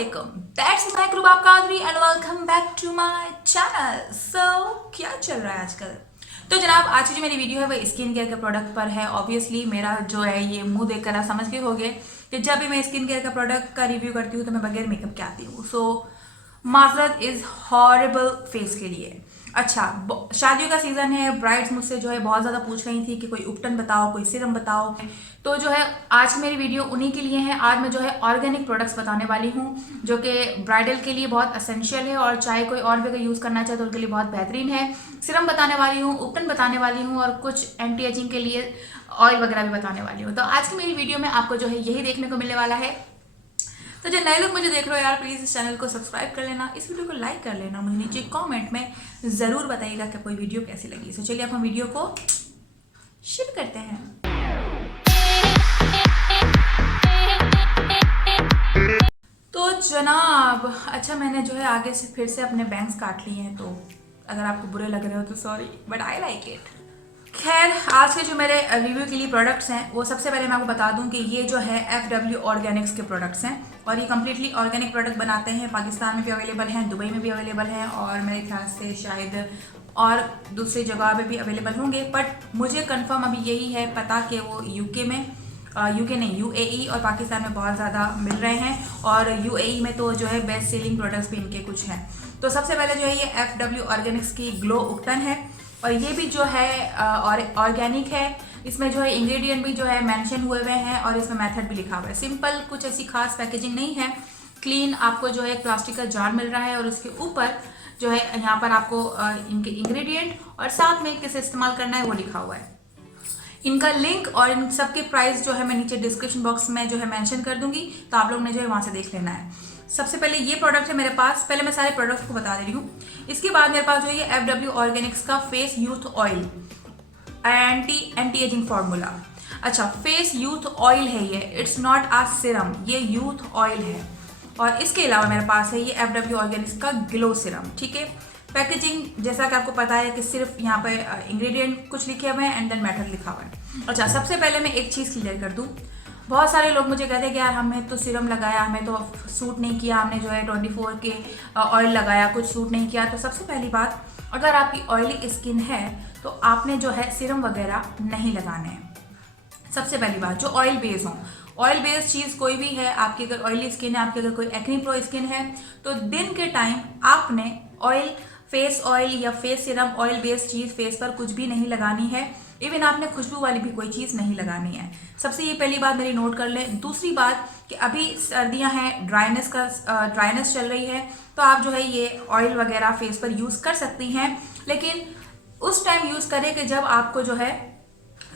अस्सलामुअलैकुम, that's my group आपका आदरी and welcome back to my channel. क्या चल रहा है आजकल? तो जनाब, आज की जो मेरी वीडियो है वो स्किन केयर के प्रोडक्ट पर है। ऑब्वियसली मेरा जो है ये मुंह देखकर आप समझ के हो गए कि जब भी मैं स्किन केयर का प्रोडक्ट का रिव्यू करती हूँ तो मैं बगैर मेकअप के आती हूँ। माजरत इज़ हॉरेबल फेस के लिए। अच्छा, शादियों का सीज़न है, ब्राइड्स मुझसे जो है बहुत ज़्यादा पूछ रही थी कि कोई उपटन बताओ, कोई सीरम बताओ। तो जो है आज मेरी वीडियो उन्हीं के लिए है। आज मैं जो है ऑर्गेनिक प्रोडक्ट्स बताने वाली हूँ जो कि ब्राइडल के लिए बहुत असेंशियल है और चाहे कोई और भी अगर यूज़ करना चाहे तो उनके लिए बहुत बेहतरीन है। सीरम बताने वाली हूँ, उपटन बताने वाली हूँ और कुछ एंटी एजिंग के लिए ऑयल वगैरह भी बताने वाली हूँ। तो आज की मेरी वीडियो में आपको जो है यही देखने को मिलने वाला है। तो जो नए लोग मुझे देख रहे हो यार, प्लीज़ इस चैनल को सब्सक्राइब कर लेना, इस वीडियो को लाइक कर लेना, मुझे नीचे कमेंट में ज़रूर बताइएगा कि कोई वीडियो कैसी लगी। तो चलिए आप हम वीडियो को शुरू करते हैं। तो जनाब, अच्छा मैंने जो है आगे से फिर से अपने बैंग्स काट लिए हैं, तो अगर आपको बुरे लग रहे हो तो sorry, but I like it. खैर, आज के जो मेरे रिव्यू के लिए प्रोडक्ट्स हैं वो सबसे पहले मैं आपको बता दूं कि ये जो है FW ऑर्गेनिक्स के प्रोडक्ट्स हैं और ये कम्प्लीटली ऑर्गेनिक प्रोडक्ट बनाते हैं। पाकिस्तान में भी अवेलेबल हैं, दुबई में भी अवेलेबल हैं और मेरे ख्याल से शायद और दूसरी जगह पे भी अवेलेबल होंगे, बट मुझे कंफर्म अभी यही है पता कि वो यूके में यूके नहीं, UAE और पाकिस्तान में बहुत ज़्यादा मिल रहे हैं और UAE में तो जो है बेस्ट सेलिंग प्रोडक्ट्स भी इनके कुछ हैं। तो सबसे पहले जो है ये FW ऑर्गेनिक्स की ग्लो उपटन है और ये भी जो है ऑर्गेनिक है। इसमें जो है इंग्रेडिएंट भी जो है मेंशन हुए हुए हैं और इसमें मेथड भी लिखा हुआ है। सिंपल, कुछ ऐसी खास पैकेजिंग नहीं है, क्लीन आपको जो है एक प्लास्टिक का जार मिल रहा है और उसके ऊपर जो है यहाँ पर आपको इनके इंग्रेडिएंट और साथ में किसे इस्तेमाल करना है वो लिखा हुआ है। इनका लिंक और इन सब के प्राइस जो है मैं नीचे डिस्क्रिप्शन बॉक्स में जो है मेंशन कर दूंगी, तो आप लोग ने जो है वहाँ से देख लेना है। सबसे पहले ये प्रोडक्ट है मेरे पास, पहले मैं सारे प्रोडक्ट्स को बता दे रही हूँ। इसके बाद मेरे पास जो है ये FW ऑर्गेनिक्स का face youth oil anti ageing formula. अच्छा, फेस यूथ ऑयल है ये, इट्स नॉट आ सिरम, ये यूथ ऑयल है। और इसके अलावा मेरे पास है ये FW ऑर्गेनिक्स का ग्लो सिरम। ठीक है, पैकेजिंग जैसा कि आपको पता है कि सिर्फ यहाँ पे इंग्रेडिएंट कुछ लिखे हुए हैं एंड देन मेथड लिखा हुआ है। अच्छा, सबसे पहले मैं एक चीज़ क्लियर कर दूँ। बहुत सारे लोग मुझे कहते हैं कि यार हमें तो सीरम लगाया, हमें तो सूट नहीं किया, हमने जो है 24 के ऑयल लगाया, कुछ सूट नहीं किया। तो सबसे पहली बात, अगर आपकी ऑयली स्किन है तो आपने जो है सीरम वगैरह नहीं लगाने हैं। सबसे पहली बात, जो ऑयल बेस्ड हो, ऑयल बेस्ड चीज़ कोई भी है, आपकी अगर ऑयली स्किन है, आपकी अगर कोई एक्ने प्रो स्किन है, तो दिन के टाइम आपने ऑयल, फेस ऑयल या फेस सीरम ऑयल बेस्ड चीज़ फेस पर कुछ भी नहीं लगानी है। इवन आपने खुशबू वाली भी कोई चीज़ नहीं लगानी है। सबसे ये पहली बात मेरी नोट कर लें। दूसरी बात कि अभी सर्दियां हैं, ड्राइनेस चल रही है, तो आप जो है ये ऑयल वगैरह फेस पर यूज़ कर सकती हैं, लेकिन उस टाइम यूज़ करें कि जब आपको जो है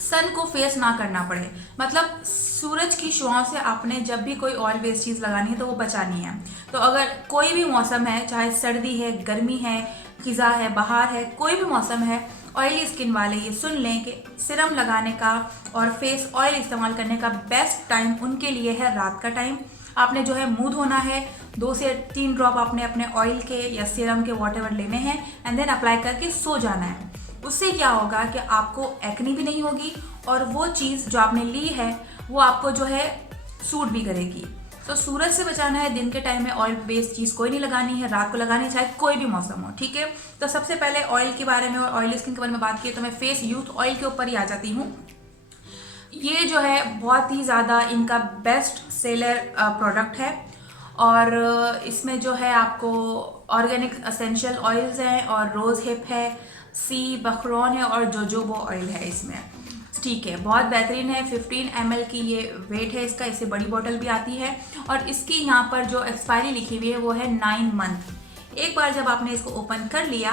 सन को फेस ना करना पड़े। मतलब सूरज की शुआओं से आपने जब भी कोई ऑयल बेस्ड चीज़ लगानी है तो वो बचानी है। तो अगर कोई भी मौसम है, चाहे सर्दी है, गर्मी है, खिज़ा है, बाहर है, कोई भी मौसम है, ऑयली स्किन वाले ये सुन लें कि सिरम लगाने का और फेस ऑयल इस्तेमाल करने का बेस्ट टाइम उनके लिए है रात का टाइम। आपने जो है मुंह धोना है, 2 से 3 ड्रॉप आपने अपने ऑयल के या सीरम के वॉटेवर लेने हैं एंड देन अप्लाई करके सो जाना है। उससे क्या होगा कि आपको एक्ने भी नहीं होगी और वो चीज़ जो आपने ली है वो आपको जो है सूट भी करेगी। तो सूरज से बचाना है, दिन के टाइम में ऑयल बेस्ड चीज़ कोई नहीं लगानी है, रात को लगानी है, चाहे कोई भी मौसम हो। ठीक है, तो सबसे पहले ऑयल के बारे में और ऑयली स्किन के बारे में बात की तो मैं फेस यूथ ऑयल के ऊपर ही आ जाती हूँ। ये जो है बहुत ही ज़्यादा इनका बेस्ट सेलर प्रोडक्ट है और इसमें जो है आपको ऑर्गेनिक असेंशियल ऑयल्स हैं और रोज़ हिप है, सी बखरौन है और जोजोबा ऑयल है इसमें। ठीक है, बहुत बेहतरीन है। 15 ml की ये वेट है इसका, इससे बड़ी बोतल भी आती है और इसकी यहाँ पर जो एक्सपायरी लिखी हुई है वो है 9 मंथ। एक बार जब आपने इसको ओपन कर लिया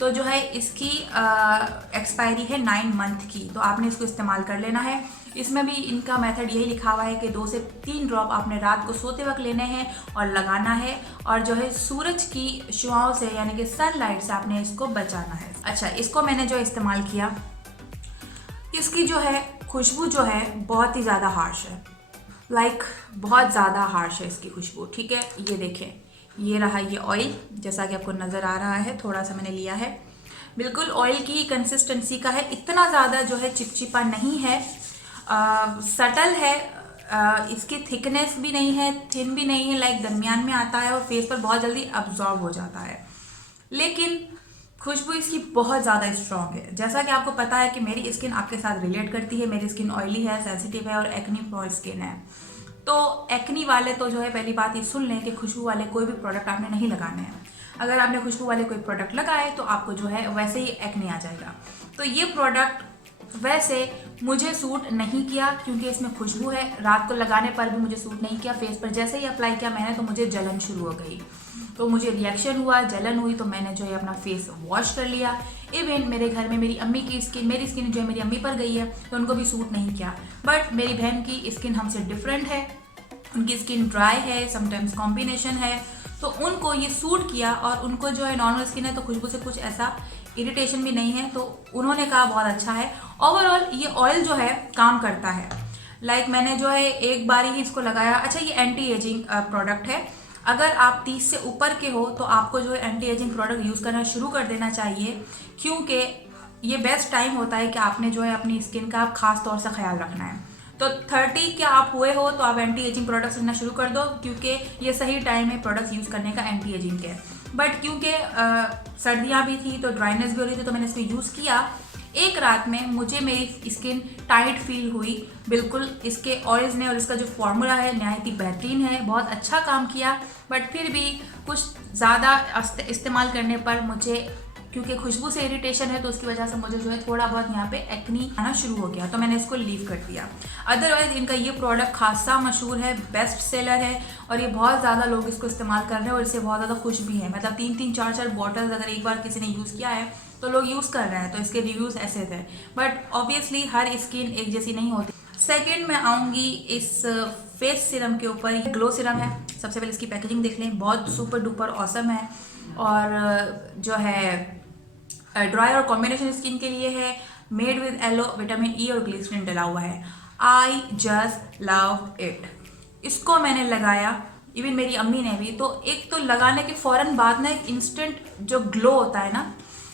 तो जो है इसकी एक्सपायरी है 9 मंथ की, तो आपने इसको इस्तेमाल कर लेना है। इसमें भी इनका मेथड यही लिखा हुआ है कि 2 से 3 ड्रॉप आपने रात को सोते वक्त लेने हैं और लगाना है और जो है सूरज की शुआओं से यानी कि सनलाइट से आपने इसको बचाना है। अच्छा, इसको मैंने जो इस्तेमाल किया, इसकी जो है खुशबू जो है बहुत ही ज़्यादा हार्श है, बहुत ज़्यादा हार्श है इसकी खुशबू। ठीक है, ये देखें, ये रहा ये ऑयल, जैसा कि आपको नज़र आ रहा है, थोड़ा सा मैंने लिया है, बिल्कुल ऑयल की कंसिस्टेंसी का है, इतना ज़्यादा जो है चिपचिपा नहीं है, सटल है, इसकी थिकनेस भी नहीं है, थिन भी नहीं है, लाइक दरमियान में आता है और फेस पर बहुत जल्दी अब्जॉर्ब हो जाता है। लेकिन खुशबू इसकी बहुत ज़्यादा स्ट्रॉन्ग है। जैसा कि आपको पता है कि मेरी स्किन आपके साथ रिलेट करती है, मेरी स्किन ऑयली है, सेंसिटिव है और एक्नी प्रोन स्किन है। तो एक्नी वाले तो जो है पहली बात ये सुन लें कि खुशबू वाले कोई भी प्रोडक्ट आपने नहीं लगाने हैं। अगर आपने खुशबू वाले कोई प्रोडक्ट लगाए तो आपको जो है वैसे ही एक्ने आ जाएगा। तो ये प्रोडक्ट वैसे मुझे सूट नहीं किया क्योंकि इसमें खुशबू है। रात को लगाने पर भी मुझे सूट नहीं किया। फेस पर जैसे ही अप्लाई किया मैंने तो मुझे जलन शुरू हो गई, तो मुझे रिएक्शन हुआ, जलन हुई, तो मैंने जो है अपना फेस वॉश कर लिया। इवन मेरे घर में मेरी अम्मी की स्किन, मेरी स्किन जो है मेरी अम्मी पर गई है तो उनको भी सूट नहीं किया। बट मेरी बहन की स्किन हमसे डिफरेंट है, उनकी स्किन ड्राई है, समटाइम्स कॉम्बिनेशन है, तो उनको ये सूट किया। और उनको जो है नॉर्मल स्किन है तो खुशबू से कुछ ऐसा इरिटेशन भी नहीं है, तो उन्होंने कहा बहुत अच्छा है। ओवरऑल ये ऑयल जो है काम करता है। लाइक मैंने जो है एक बार ही इसको लगाया। अच्छा, ये एंटी एजिंग प्रोडक्ट है। अगर आप 30 से ऊपर के हो तो आपको जो है एंटी एजिंग प्रोडक्ट यूज़ करना शुरू कर देना चाहिए, क्योंकि ये बेस्ट टाइम होता है कि आपने जो है अपनी स्किन का आप खास तौर से ख्याल रखना है। तो 30 के आप हुए हो तो आप एंटी एजिंग प्रोडक्ट्स लेना शुरू कर दो, क्योंकि ये सही टाइम है प्रोडक्ट्स यूज़ करने का एंटी एजिंग के। बट क्योंकि सर्दियाँ भी थी तो ड्राइनेस भी हो रही थी, तो मैंने इसको यूज़ किया। एक रात में मुझे मेरी स्किन टाइट फील हुई बिल्कुल। इसके ऑयल्स ने और इसका जो फॉर्मूला है नहायत ही बेहतरीन है, बहुत अच्छा काम किया। बट फिर भी कुछ ज़्यादा इस्तेमाल करने पर मुझे, क्योंकि खुशबू से इरिटेशन है तो उसकी वजह से मुझे जो है थोड़ा बहुत यहाँ पे एक्नी आना शुरू हो गया, तो मैंने इसको लीव कर दिया। अदरवाइज इनका ये प्रोडक्ट खासा मशहूर है, बेस्ट सेलर है और ये बहुत ज़्यादा लोग इसको इस्तेमाल कर रहे हैं और इससे बहुत ज़्यादा खुश भी है। मतलब 3-3, 4-4 बॉटल्स अगर एक बार किसी ने यूज़ किया है तो लोग यूज़ कर रहे हैं, तो इसके रिव्यूज़ ऐसे थे। बट ऑब्वियसली हर स्किन एक जैसी नहीं होती। सेकेंड मैं आऊँगी इस फेस सीरम के ऊपर। ये ग्लो सीरम है। सबसे पहले इसकी पैकेजिंग देख लें, बहुत सुपर डुपर ऑसम है और जो है ड्राई और कॉम्बिनेशन स्किन के लिए है। Made with aloe, vitamin E और ग्लिसरीन डला हुआ है। I just love it. इसको मैंने लगाया, इवन मेरी अम्मी ने भी। तो एक तो लगाने के फ़ौरन बाद ना एक इंस्टेंट जो ग्लो होता है ना,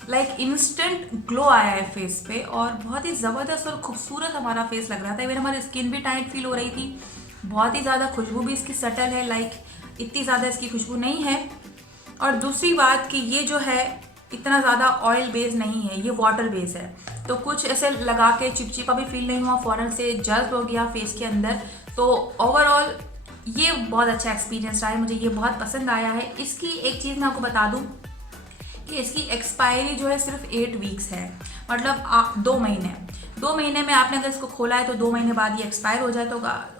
लाइक इंस्टेंट ग्लो आया है फेस पे और बहुत ही ज़बरदस्त और खूबसूरत हमारा फेस लग रहा था। इवन हमारी स्किन भी टाइट फील हो रही थी। बहुत ही ज़्यादा खुशबू भी इसकी सटल है, लाइक इतनी ज़्यादा इसकी खुशबू नहीं है। और दूसरी बात कि ये जो है इतना ज़्यादा ऑयल बेस नहीं है, ये वाटर बेस है, तो कुछ ऐसे लगा के चिपचिपा भी फील नहीं हुआ, फ़ौरन से जज्ब हो गया फेस के अंदर। तो ओवरऑल ये बहुत अच्छा एक्सपीरियंस रहा है, मुझे ये बहुत पसंद आया है। इसकी एक चीज़ मैं आपको बता दूं कि इसकी एक्सपायरी जो है सिर्फ 8 वीक्स है, मतलब 2 महीने। 2 महीने में आपने अगर इसको खोला है तो 2 महीने बाद ये एक्सपायर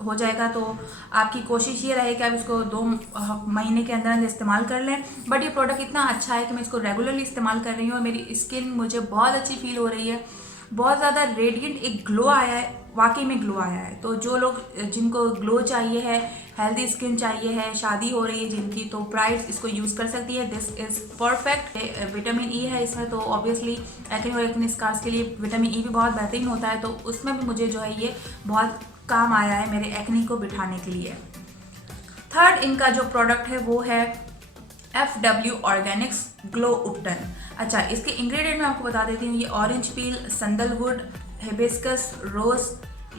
हो जाएगा। तो आपकी कोशिश ये रहे कि आप इसको 2 महीने के अंदर अंदर इस्तेमाल कर लें। बट ये प्रोडक्ट इतना अच्छा है कि मैं इसको रेगुलरली इस्तेमाल कर रही हूँ और मेरी स्किन मुझे बहुत अच्छी फील हो रही है। बहुत ज़्यादा रेडिएंट एक ग्लो आया है, वाकई में ग्लो आया है। तो जो लोग, जिनको ग्लो चाहिए है, हेल्दी स्किन चाहिए है, शादी हो रही है जिनकी, तो ब्राइड्स इसको यूज़ कर सकती है। This is perfect. Vitamin E है इसमें, तो ऑब्वियसली एक्ने और एक्ने स्कार्स के लिए विटामिन ई भी बहुत बेहतरीन होता है, तो उसमें भी मुझे जो है ये बहुत काम आया है मेरे एक्ने को बिठाने के लिए। थर्ड इनका जो प्रोडक्ट है वो है FW ऑर्गेनिक्स ग्लो उपटन। अच्छा, इसके इंग्रेडिएंट मैं आपको बता देती हूँ। ये orange peel, sandalwood, hibiscus, rose,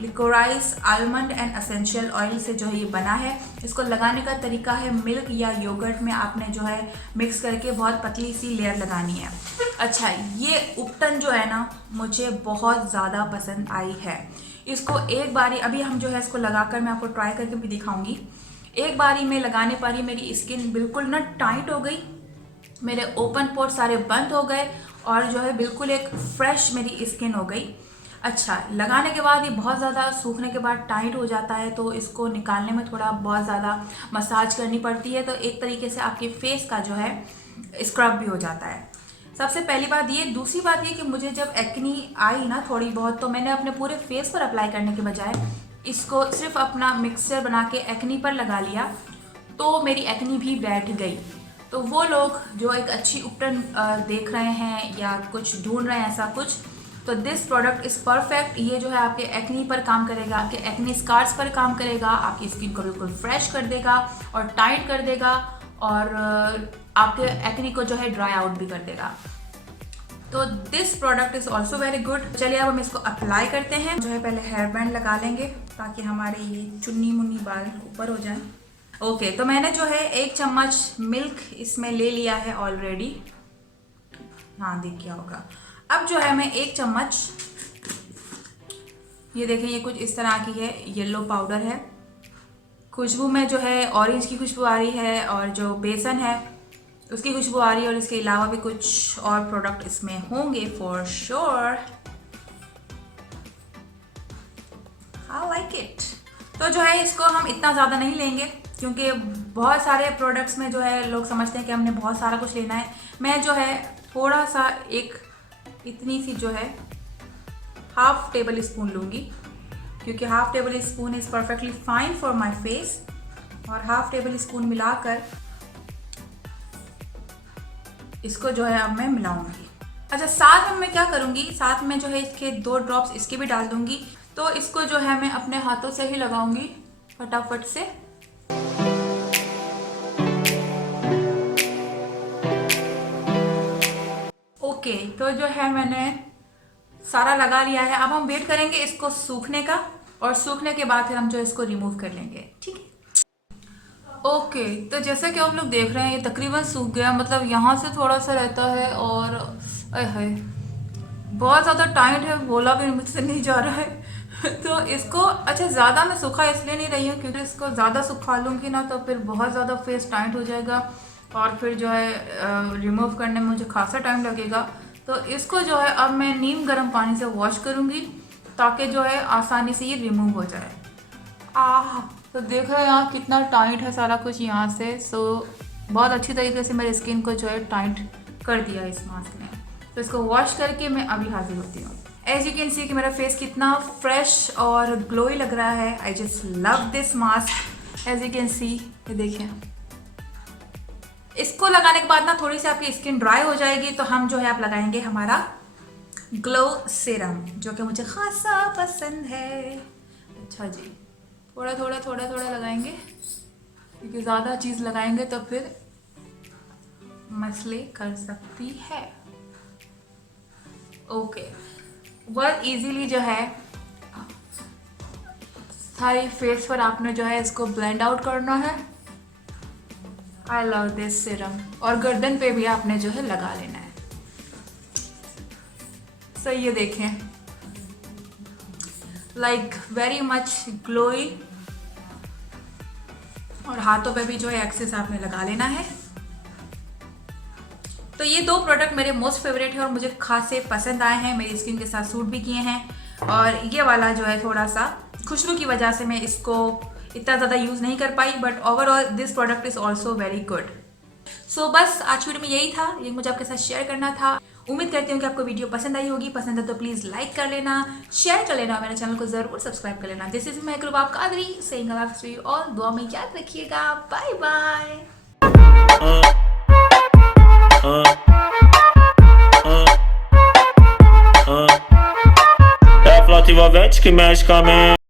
liquorice, almond and essential oil से जो है ये बना है। इसको लगाने का तरीका है मिल्क या योगर्ट में आपने जो है मिक्स करके बहुत पतली सी लेयर लगानी है। अच्छा, ये उपटन जो है ना मुझे बहुत ज़्यादा पसंद आई है। इसको एक बारी अभी हम जो है इसको लगाकर मैं आपको ट्राई करके भी दिखाऊंगी। एक बारी में लगाने पर ही मेरी स्किन बिल्कुल ना टाइट हो गई, मेरे ओपन पोर सारे बंद हो गए और जो है बिल्कुल एक फ्रेश मेरी स्किन हो गई। अच्छा, लगाने के बाद ये बहुत ज़्यादा सूखने के बाद टाइट हो जाता है, तो इसको निकालने में थोड़ा बहुत ज़्यादा मसाज करनी पड़ती है, तो एक तरीके से आपके फेस का जो है स्क्रब भी हो जाता है। सबसे पहली बात ये। दूसरी बात ये कि मुझे जब एक्नी आई ना थोड़ी बहुत, तो मैंने अपने पूरे फेस पर अप्लाई करने के बजाय इसको सिर्फ अपना मिक्सचर बना के एक्नी पर लगा लिया, तो मेरी एक्नी भी बैठ गई। तो वो लोग जो एक अच्छी उपटन देख रहे हैं या कुछ ढूंढ रहे हैं ऐसा कुछ, तो दिस प्रोडक्ट इज़ परफेक्ट। ये जो है आपके एक्नी पर काम करेगा, आपके एक्नी स्कार्स पर काम करेगा, आपकी स्किन को बिल्कुल फ्रेश कर देगा और टाइट कर देगा और आपके एक्नी को जो है ड्राई आउट भी कर देगा। तो this product is also very good. चलिए अब हम इसको अप्लाई करते हैं। जो है पहले हेयर बैंड लगा लेंगे। ताकि हमारे ये चुन्नी मुन्नी बाल ऊपर हो जाए। ओके, तो मैंने जो है 1 चम्मच मिल्क इसमें ले लिया है ऑलरेडी। हाँ, दिख गया होगा। अब जो है मैं 1 चम्मच, ये देखें, ये कुछ इस तरह की है, येलो पाउडर है। खुशबू में जो है ऑरेंज की खुशबू आ रही है और जो बेसन है उसकी खुशबू आ रही है, और इसके अलावा भी कुछ और प्रोडक्ट इसमें होंगे for sure. I like it. तो जो है इसको हम इतना ज़्यादा नहीं लेंगे क्योंकि बहुत सारे प्रोडक्ट्स में जो है लोग समझते हैं कि हमने बहुत सारा कुछ लेना है। मैं जो है थोड़ा सा, एक इतनी सी जो है हाफ टेबल स्पून लूँगी, क्योंकि half table spoon is perfectly fine for my face. और हाफ टेबल स्पून मिलाकर इसको जो है अब मैं मिलाऊंगी। अच्छा, साथ में मैं क्या करूँगी, साथ में जो है इसके 2 ड्रॉप्स इसके भी डाल दूँगी। तो इसको जो है मैं अपने हाथों से ही लगाऊंगी फटाफट से। ओके, तो जो है मैंने सारा लगा लिया है। अब हम वेट करेंगे इसको सूखने का, और सूखने के बाद फिर हम जो इसको रिमूव कर लेंगे, ठीक है। ओके, तो जैसा कि आप लोग देख रहे हैं ये तकरीबन सूख गया, मतलब यहाँ से थोड़ा सा रहता है और है बहुत ज़्यादा टाइट है, बोला भी मुझसे नहीं जा रहा है। तो इसको, अच्छा, ज़्यादा मैं सूखा इसलिए नहीं रही हूँ क्योंकि इसको ज़्यादा सूखा लूँगी ना तो फिर बहुत ज़्यादा फेस टाइट हो जाएगा और फिर जो है रिमूव करने में मुझे खासा टाइम लगेगा। तो इसको जो है अब मैं नीम गर्म पानी से वॉश करूँगी ताकि जो है आसानी से ये रिमूव हो जाए। तो देख रहे हैं यहाँ कितना टाइट है सारा कुछ यहाँ से। सो बहुत अच्छी तरीके से मेरी स्किन को जो है टाइट कर दिया इस मास्क ने। तो इसको वॉश करके मैं अभी हाजिर होती हूँ। एज यू कैन सी कि मेरा फेस कितना फ्रेश और ग्लोई लग रहा है। I just love this mask. As you can see, ये देखिए, इसको लगाने के बाद ना थोड़ी सी आपकी स्किन ड्राई हो जाएगी, तो हम जो है आप लगाएंगे हमारा ग्लो सीरम, जो कि मुझे खासा पसंद है। अच्छा जी, थोड़ा थोड़ा लगाएंगे क्योंकि ज़्यादा चीज़ लगाएंगे तो फिर मसले कर सकती है। ओके, बहुत इजीली जो है सारी फेस पर आपने जो है इसको ब्लेंड आउट करना है। I love this serum. और गर्दन पे भी आपने जो है लगा लेना है। सो ये देखें, लाइक वेरी मच ग्लोई। और हाथों पे भी जो है एक्सेस आपने लगा लेना है। तो ये 2 प्रोडक्ट मेरे मोस्ट फेवरेट है और मुझे खासे पसंद आए हैं, मेरी स्किन के साथ सूट भी किए हैं। और ये वाला जो है थोड़ा सा खुशबू की वजह से मैं इसको इतना ज़्यादा यूज़ नहीं कर पाई, but overall this product is also very good. So बस आज वीडियो में यही था, ये मुझे आपके साथ शेयर करना था। उम्मीद करती हूँ कि आपको वीडियो पसंद आई होगी। पसंद है तो प्लीज़ लाइक कर लेना, शेयर कर लेना, मेरे चैनल को ज़रूर सब्सक्राइब कर लेना। दिस इज मैं रुबाब कादरी सेइंग अल्लाह हाफ़िज़ टू यू ऑल। दुआ में याद रखिएगा। Bye bye. É a flauta envolvente que mexe com a mente.